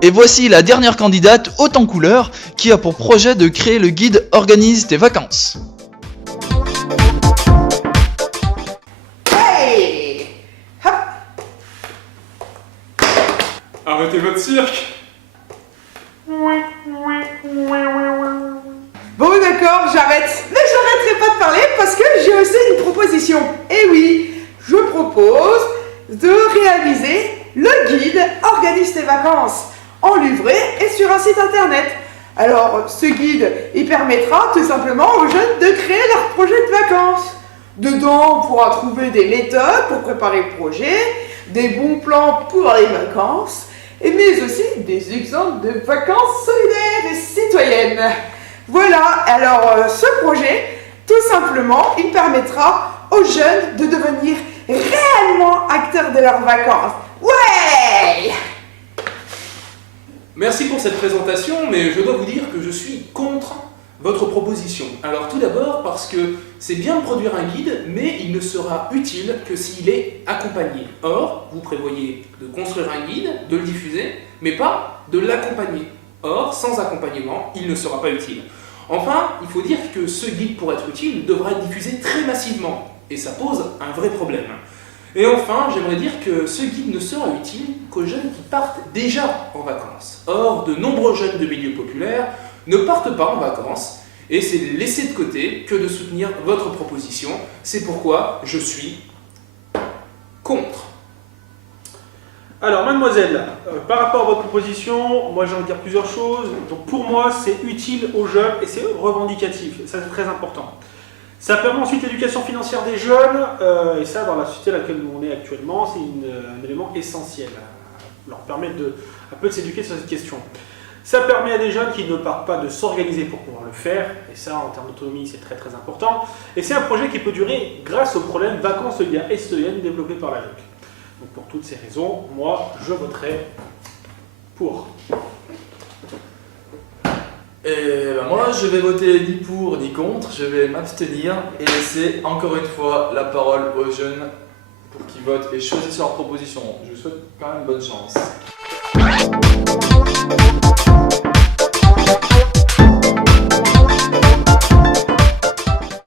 Et voici la dernière candidate haute en couleur qui a pour projet de créer le guide Organise tes vacances. Hey! Hop! Arrêtez votre cirque! Bon d'accord, j'arrête. Mais j'arrêterai pas de parler parce que j'ai aussi une proposition. Et oui, je propose de réaliser le guide Organise tes vacances en livret et sur un site internet. Alors, ce guide, il permettra tout simplement aux jeunes de créer leur projet de vacances. Dedans, on pourra trouver des méthodes pour préparer le projet, des bons plans pour les vacances, mais aussi des exemples de vacances solidaires et citoyennes. Voilà, alors ce projet, tout simplement, il permettra aux jeunes de devenir réellement acteurs de leurs vacances. Ouais! Merci pour cette présentation, mais je dois vous dire que je suis contre votre proposition. Alors tout d'abord parce que c'est bien de produire un guide, mais il ne sera utile que s'il est accompagné. Or, vous prévoyez de construire un guide, de le diffuser, mais pas de l'accompagner. Or, sans accompagnement, il ne sera pas utile. Enfin, il faut dire que ce guide, pour être utile, devra être diffusé très massivement, et ça pose un vrai problème. Et enfin, j'aimerais dire que ce guide ne sera utile qu'aux jeunes qui partent déjà en vacances. Or, de nombreux jeunes de milieux populaires ne partent pas en vacances, et c'est laisser de côté que de soutenir votre proposition. C'est pourquoi je suis contre. Alors, mademoiselle, par rapport à votre proposition, moi j'ai envie de dire plusieurs choses. Donc pour moi, c'est utile aux jeunes et c'est revendicatif. Ça, c'est très important. Ça permet ensuite l'éducation financière des jeunes, et ça, dans la société dans laquelle on est actuellement, c'est un élément essentiel. Leur permettre un peu de s'éduquer sur cette question. Ça permet à des jeunes qui ne partent pas de s'organiser pour pouvoir le faire, et ça, en termes d'autonomie, c'est très très important. Et c'est un projet qui peut durer grâce au problème vacances solidaires et citoyennes développé par la LEC. Donc pour toutes ces raisons, moi, je voterai pour. Et ben moi je vais voter ni pour ni contre, je vais m'abstenir et laisser encore une fois la parole aux jeunes pour qu'ils votent et choisissent leur proposition. Je vous souhaite quand même bonne chance.